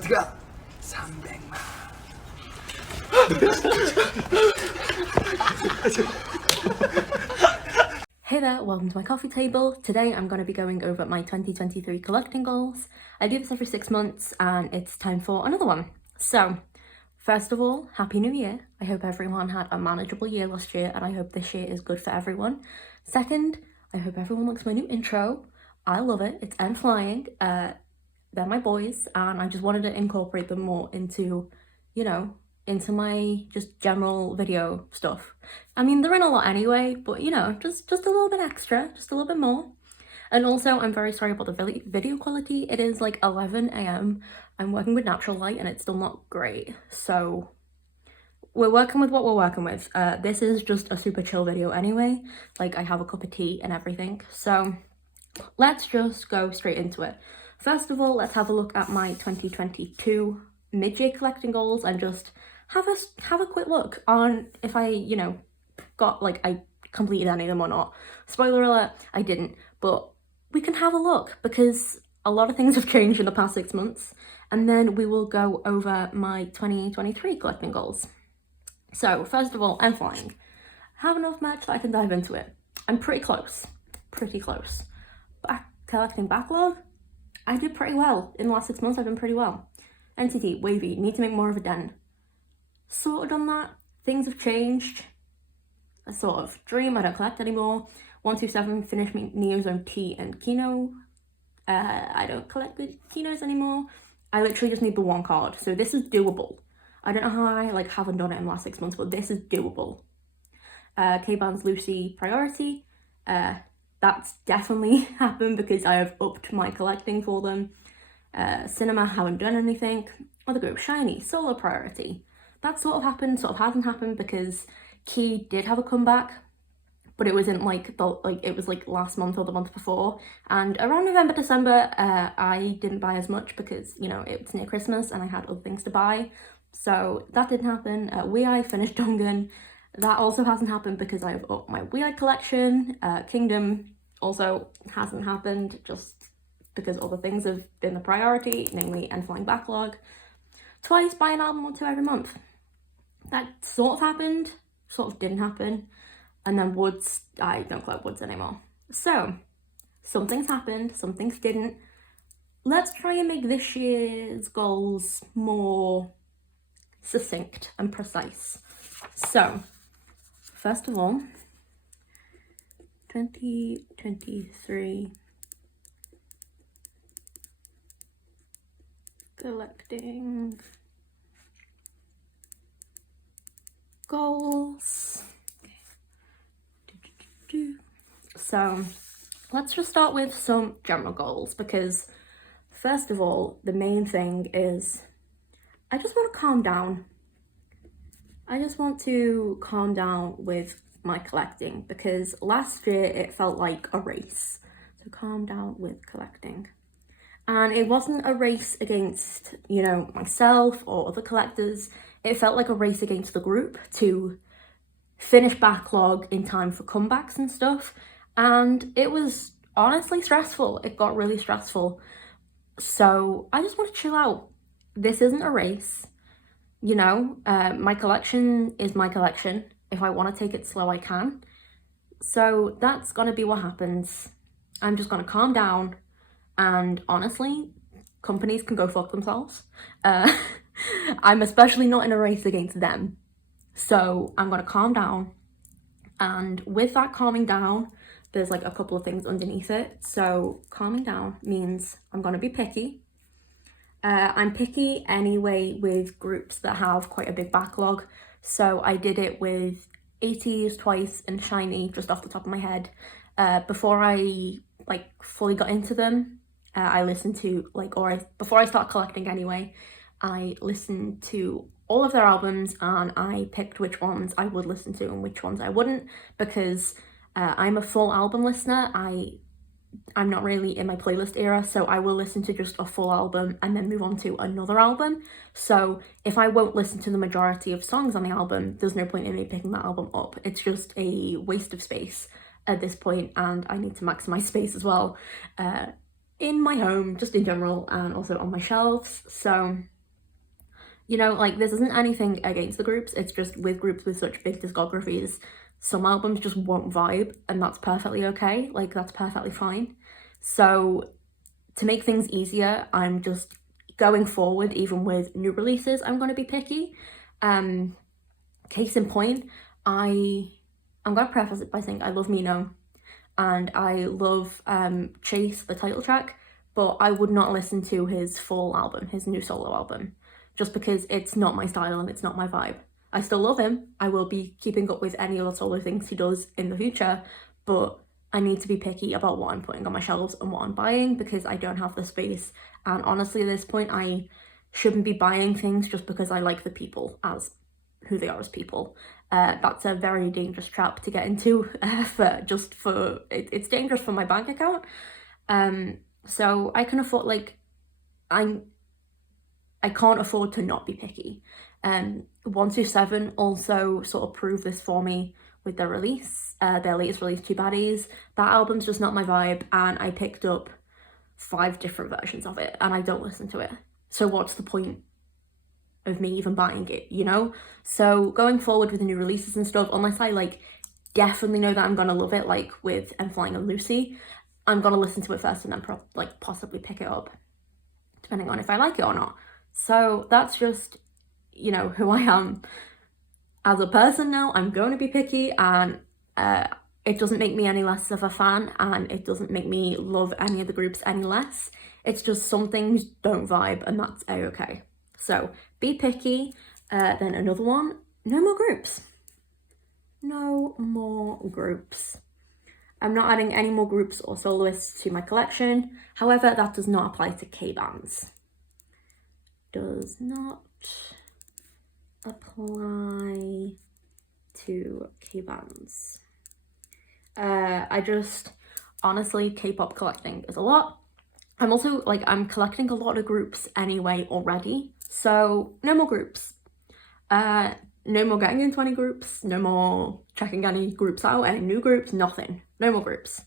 Let's go. 300만. Hey there, welcome to my coffee table. Today I'm going to be going over my 2023 collecting goals. I do this every 6 months and it's time for another one. So, first of all, Happy New Year. I hope everyone had a manageable year last year and I hope this year is good for everyone. Second, I hope everyone likes my new intro. I love it. It's n.flying. They're my boys and I just wanted to incorporate them more into, into my just general video stuff. I mean, they're in a lot anyway, but just a little bit extra, just a little bit more. And also, I'm very sorry about the video quality. It is like 11 a.m. I'm working with natural light and it's still not great. So we're working with what we're working with. This is just a super chill video anyway. Like, I have a cup of tea and everything. So let's just go straight into it. First of all, let's have a look at my 2022 mid-year collecting goals and just have a quick look on if I, I completed any of them or not. Spoiler alert, I didn't, but we can have a look because a lot of things have changed in the past 6 months, and then we will go over my 2023 collecting goals. So first of all, n.flying. I have enough merch that I can dive into it. I'm pretty close. Collecting backlog, I did pretty well. In the last 6 months, I've done pretty well. NCT, wavy, need to make more of a den. Sort of done that. Things have changed. A sort of dream, I don't collect anymore. 127, finish me Neozone T and Kino. I don't collect good Kinos anymore. I literally just need the one card. So this is doable. I don't know how I haven't done it in the last 6 months, but this is doable. K-Band's Lucy Priority. That's definitely happened because I have upped my collecting for them. Cinema, haven't done anything. Other group, Shiny, Solo Priority. That sort of happened, sort of hasn't happened because Key did have a comeback, but it wasn't it was last month or the month before. And around November, December, I didn't buy as much because, it's near Christmas and I had other things to buy. So that didn't happen. WeEye finished Dongun. That also hasn't happened because I have upped my WeEye collection. Kingdom also hasn't happened just because other things have been the priority, namely n.flying backlog. Twice buy an album or two every month. That sort of happened, sort of didn't happen. And then Woods, I don't collect Woods anymore. So, some things happened, some things didn't. Let's try and make this year's goals more succinct and precise. So, first of all, 2023 collecting goals. So let's just start with some general goals because first of all, the main thing is I just want to calm down. I just want to calm down with my collecting because last year it felt like a race. So calm down with collecting. And it wasn't a race against, myself or other collectors. It felt like a race against the group to finish backlog in time for comebacks and stuff. And it was honestly stressful. It got really stressful. So I just want to chill out. This isn't a race. My collection is my collection. If I want to take it slow, I can. So that's going to be what happens. I'm just going to calm down. And honestly, companies can go fuck themselves. I'm especially not in a race against them. So I'm going to calm down. And with that calming down, there's a couple of things underneath it. So calming down means I'm going to be picky. I'm picky anyway with groups that have quite a big backlog. So I did it with 80s, Twice, and Shiny just off the top of my head. Before I fully got into them, I listened to before I start collecting anyway, I listened to all of their albums and I picked which ones I would listen to and which ones I wouldn't because I'm a full album listener. I'm not really in my playlist era, so I will listen to just a full album and then move on to another album. So if I won't listen to the majority of songs on the album, there's no point in me picking that album up. It's just a waste of space at this point, and I need to maximize space as well. in my home, just in general, and also on my shelves. So, you know, like, this isn't anything against the groups, it's just with groups with such big discographies, some albums just won't vibe, and that's perfectly okay. Like, that's perfectly fine. So to make things easier, I'm just going forward, even with new releases, I'm going to be picky. Case in point, I'm going to preface it by saying I love Mino and I love Chase, the title track, but I would not listen to his full album, his new solo album, just because it's not my style and it's not my vibe. I still love him. I will be keeping up with any other solo things he does in the future, but I need to be picky about what I'm putting on my shelves and what I'm buying because I don't have the space. And honestly, at this point, I shouldn't be buying things just because I like the people as who they are as people. That's a very dangerous trap to get into. It's dangerous for my bank account. So I can afford, like, I can't afford to not be picky. 127 also sort of proved this for me with their release, their latest release, Two Baddies. That album's just not my vibe, and I picked up 5 different versions of it, and I don't listen to it. So what's the point of me even buying it, you know? So going forward with the new releases and stuff, unless I, like, definitely know that I'm gonna love it, like with n.flying and Lucy, I'm gonna listen to it first and then possibly pick it up, depending on if I like it or not. So that's just, you know, who I am as a person now. I'm going to be picky, and it doesn't make me any less of a fan, and it doesn't make me love any of the groups any less. It's just some things don't vibe, and that's a-okay. So be picky. Then another one, no more groups. No more groups. I'm not adding any more groups or soloists to my collection. However, that does not apply to K-bands. Does not apply to K-bands. I just, honestly, K-pop collecting is a lot. I'm also, like, I'm collecting a lot of groups anyway already, so no more groups. No more getting into any groups, no more checking any groups out, any new groups, nothing. No more groups.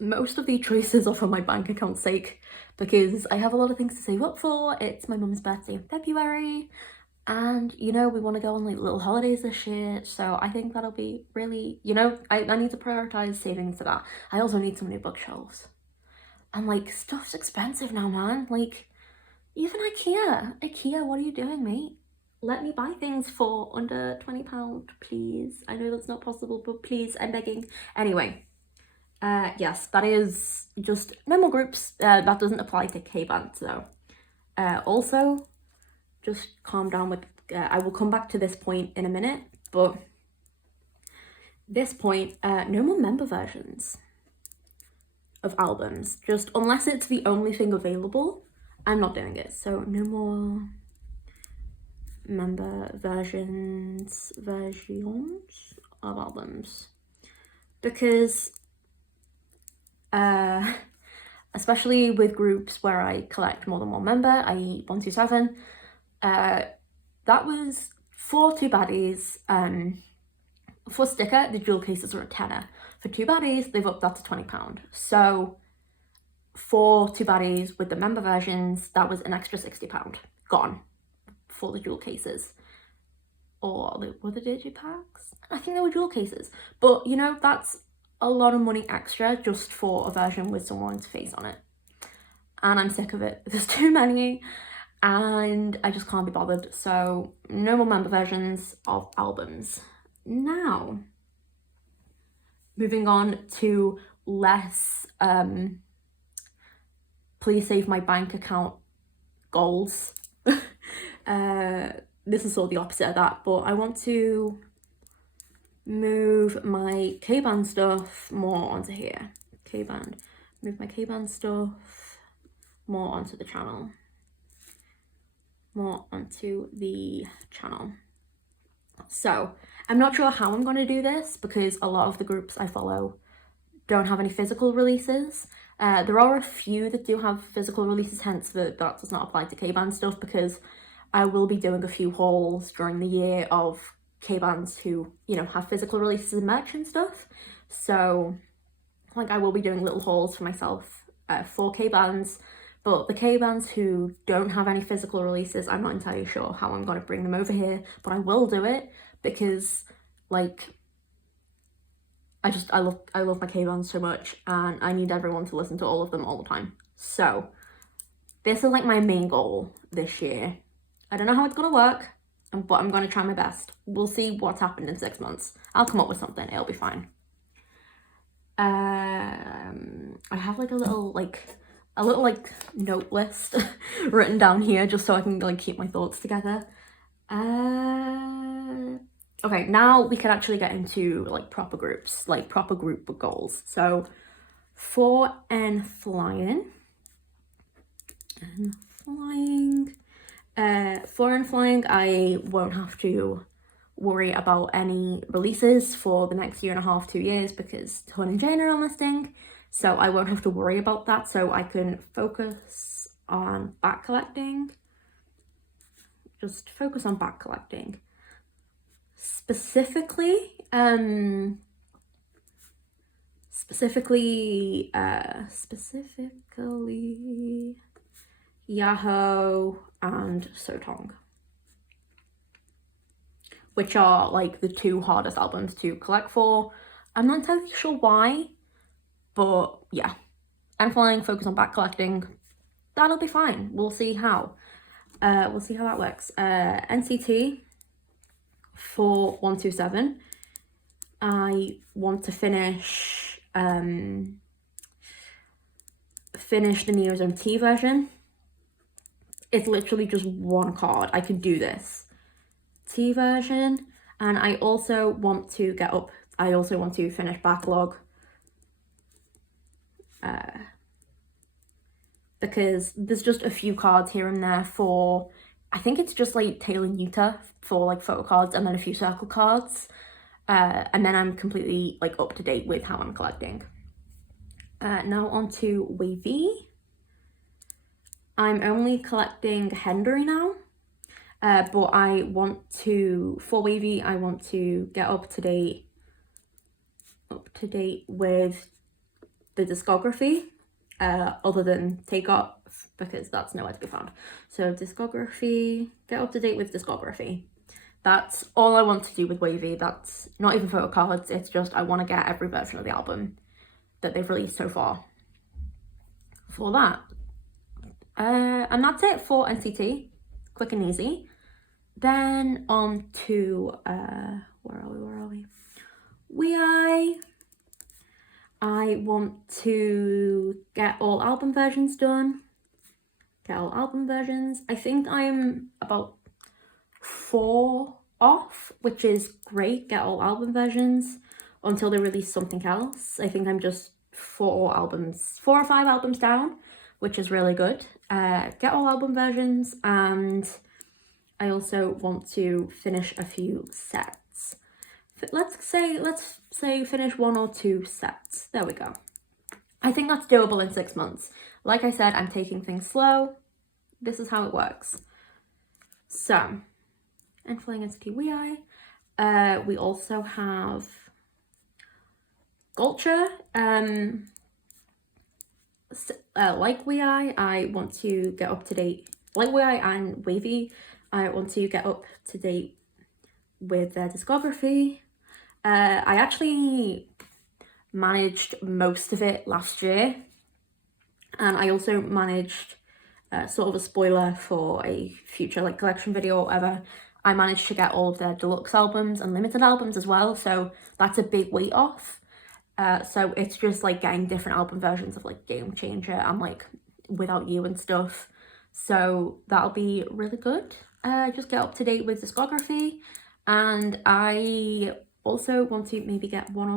Most of the choices are for my bank account's sake because I have a lot of things to save up for. It's my mum's birthday in February, and, you know, we want to go on, like, little holidays this year, so I think that'll be really, you know, I need to prioritize savings to that. I also need some new bookshelves. And, like, stuff's expensive now, man. Like, even IKEA, what are you doing, mate? Let me buy things for under £20, please. I know that's not possible, but please, I'm begging. Anyway, yes, that is just no more groups. That doesn't apply to K-bands, though. Also, just calm down with, I will come back to this point in a minute, but this point, no more member versions of albums. Just, unless it's the only thing available, I'm not doing it. So no more member versions of albums, because especially with groups where I collect more than one member, i.e. 127, that was for Two Baddies. For sticker, the jewel cases are a tenner. For Two Baddies, they've upped that to £20. So for Two Baddies with the member versions, that was an extra £60 gone for the jewel cases. Or were the digipacks? I think they were jewel cases. But, you know, that's a lot of money extra just for a version with someone's face on it. And I'm sick of it. There's too many, and I just can't be bothered. So no more member versions of albums. Now, moving on to less please save my bank account goals. This is sort of the opposite of that, but I want to move my K-band stuff more onto here. Move my K-band stuff more onto the channel. So I'm not sure how I'm going to do this because a lot of the groups I follow don't have any physical releases. There are a few that do have physical releases, hence that does not apply to K-band stuff, because I will be doing a few hauls during the year of K-bands who, you know, have physical releases and merch and stuff. So like I will be doing little hauls for myself for K-bands, but the K-bands who don't have any physical releases, I'm not entirely sure how I'm going to bring them over here, but I will do it because like I love my K-bands so much, and I need everyone to listen to all of them all the time. So this is like my main goal this year. I don't know how it's gonna work, but I'm gonna try my best. We'll see what's happened in 6 months. I'll come up with something, it'll be fine. I have like a little note list written down here just so I can like keep my thoughts together. Okay, now we can actually get into like proper groups, like proper group goals. So for n.flying, for n.flying, I won't have to worry about any releases for the next 1.5 to 2 years because Hun and Jane are enlisting, so I won't have to worry about that. So I can focus on back collecting. Just focus on back collecting. Specifically Yahoo and Sotong, which are like the 2 hardest albums to collect for. I'm not entirely sure why, but yeah. n.flying, focus on back collecting. That'll be fine. We'll see how. We'll see how that works. NCT for 127. I want to finish the Neozone T version. It's literally just 1 card. I can do this. T version, and I also want to finish Backlog because there's just a few cards here and there for, I think it's just like Taylor Nuta for like photo cards and then a few circle cards, and then I'm completely like up to date with how I'm collecting. Now on to Wavy. I'm only collecting Hendery now. But for Wavy, I want to get up to date with the discography, other than Takeoff, because that's nowhere to be found. So discography, get up to date with discography. That's all I want to do with Wavy. That's not even photo cards, it's just I want to get every version of the album that they've released so far for that. And that's it for NCT, quick and easy. Then on to, where are we? I want to get all album versions done. I think I'm about 4 off, which is great. Get all album versions until they release something else. I think I'm just 4 or 5 albums down, which is really good. Get all album versions, and I also want to finish a few sets. Let's say finish 1 or 2 sets. There we go. I think that's doable in 6 months. Like I said, I'm taking things slow. This is how it works. So, n.flying NCT We also have Gulcha. Like I want to get up to date. Like and Wavy, I want to get up to date with their discography. I actually managed most of it last year, and I also managed sort of a spoiler for a future like collection video or whatever. I managed to get all of their deluxe albums and limited albums as well, so that's a big weight off. So it's just like getting different album versions of like Game Changer and like Without You and stuff. So that'll be really good. Just get up to date with discography, and I also want to maybe get one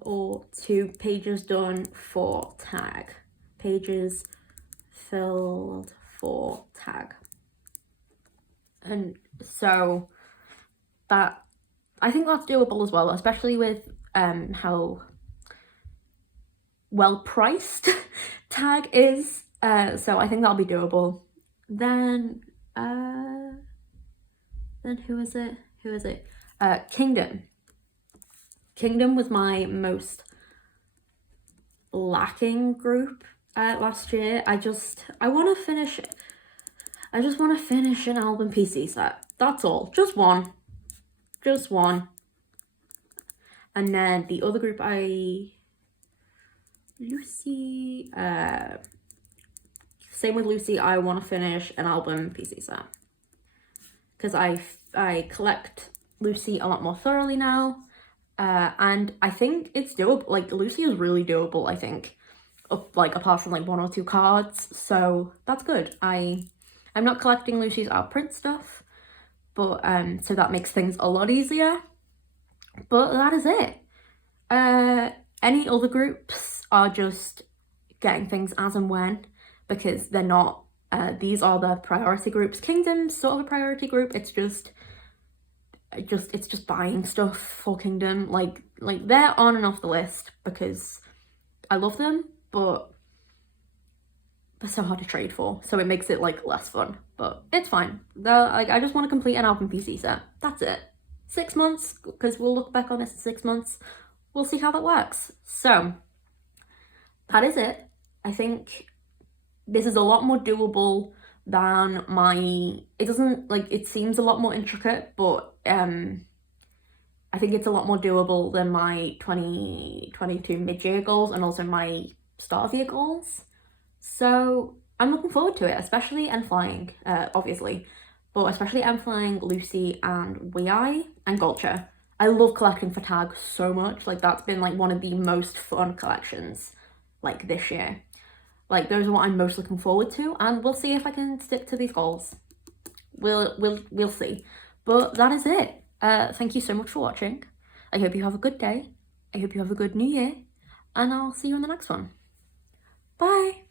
or two pages done for tag. Pages filled for tag. And so that, I think that's doable as well, especially with how well priced tag is. So I think that'll be doable. Then who is it? Kingdom. Kingdom was my most lacking group last year. I just want to finish an album PC set. That's all. Just one. And then the other group, Lucy, same with Lucy, I want to finish an album PC set. Because I collect Lucy a lot more thoroughly now. And I think it's doable. Like, Lucy is really doable, I think. Like, apart from like 1 or 2 cards. So that's good. I'm not collecting Lucy's outprint stuff. But so that makes things a lot easier. But that is it. Any other groups are just getting things as and when, because they're not, these are the priority groups. Kingdom's sort of a priority group. It's just buying stuff for Kingdom. Like they're on and off the list because I love them, but they're so hard to trade for, so it makes it like less fun. But it's fine. I just want to complete an album PC set. That's it. 6 months, because we'll look back on this in 6 months. We'll see how that works. So that is it. I think this is a lot more doable than it seems a lot more intricate, but I think it's a lot more doable than my 2022 mid-year goals and also my start of year goals. So I'm looking forward to it, especially n.flying, obviously, but especially n.flying, Lucy, and Wei and Gulcher. I love collecting for tag so much. Like, that's been like one of the most fun collections like this year. Like, those are what I'm most looking forward to, and we'll see if I can stick to these goals. We'll see. But that is it. Thank you so much for watching. I hope you have a good day. I hope you have a good new year, and I'll see you in the next one. Bye.